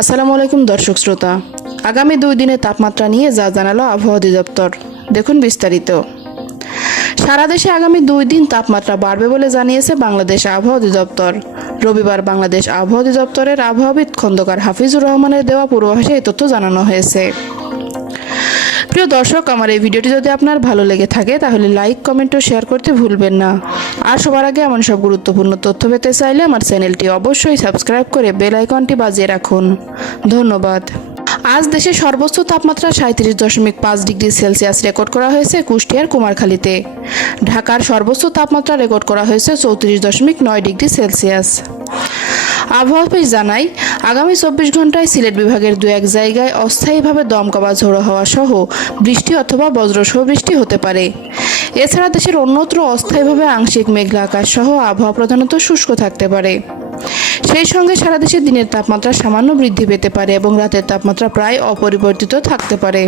আসসালামু আলাইকুম দর্শক শ্রোতা, আগামী 2 দিনের তাপমাত্রা নিয়ে যা জানালো আবহাওয়া অধিদপ্তর। দেখুন বিস্তারিত। সারা দেশে আগামী 2 দিন তাপমাত্রা বাড়বে বলে জানিয়েছে বাংলাদেশ আবহাওয়া অধিদপ্তর। রবিবার বাংলাদেশ আবহাওয়া অধিদপ্তরের আবহাওয়াবিদ খন্দকার হাফিজুর রহমানের দেওয়া পূর্বাভাসে এই তথ্য জানানো হয়েছে। প্রিয় দর্শক, আমার এই ভিডিওটি যদি আপনার ভালো লেগে থাকে তাহলে লাইক, কমেন্ট ও শেয়ার করতে ভুলবেন না। আর সবার আগে এমন সব গুরুত্বপূর্ণ তথ্য পেতে চাইলে আমার চ্যানেলটি অবশ্যই সাবস্ক্রাইব করে বেল আইকনটি বাজিয়ে রাখুন। ধন্যবাদ। আজ দেশে সর্বোচ্চ তাপমাত্রা 37.5 ডিগ্রি সেলসিয়াস রেকর্ড করা হয়েছে কুষ্টিয়ার কুমারখালীতে। ঢাকার সর্বোচ্চ তাপমাত্রা রেকর্ড করা হয়েছে 34.9 ডিগ্রি সেলসিয়াস। আবহাওয়া অফিস জানায়, আগামী 24 ঘন্টায় সিলেট বিভাগের 2-1 জায়গায় অস্থায়ীভাবে দমকা বা ঝোড়ো হাওয়া সহ বৃষ্টি অথবা বজ্রসহ বৃষ্টি হতে পারে। এছাড়া দেশের অন্যত্র অস্থায়ীভাবে আংশিক মেঘলা আকাশ সহ আবহাওয়া প্রধানত শুষ্ক থাকতে পারে। সেই সঙ্গে সারা দেশে দিনের তাপমাত্রা সামান্য বৃদ্ধি পেতে পারে এবং রাতের তাপমাত্রা প্রায় অপরিবর্তিত থাকতে পারে।